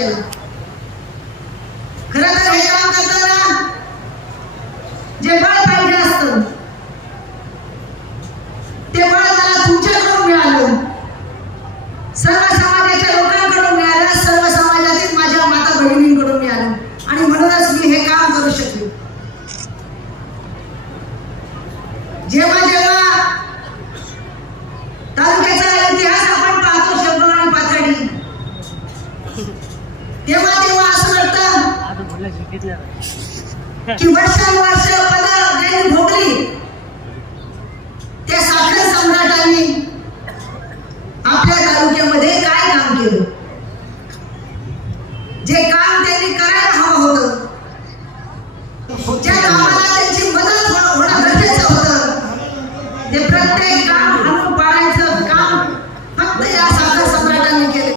केलं खर तर हे काम करताना जे बळ पाहिजे असत ते बळ त्याला तुमच्याकडून मिळालं. सर्व समाजाच्या लोकांकडून मिळालं सर्व समाजातील माझ्या माता बहिणींकडून मिळालं. आणि म्हणूनच मी हे काम करू शकले. जेव्हा तेव्हा तेव्हा असं वाटतं की वर्षानुवर्ष पद ज्यांनी भोगली. त्या साखर सम्राटांनी आपल्या तालुक्यामध्ये काय काम केलं? जे काम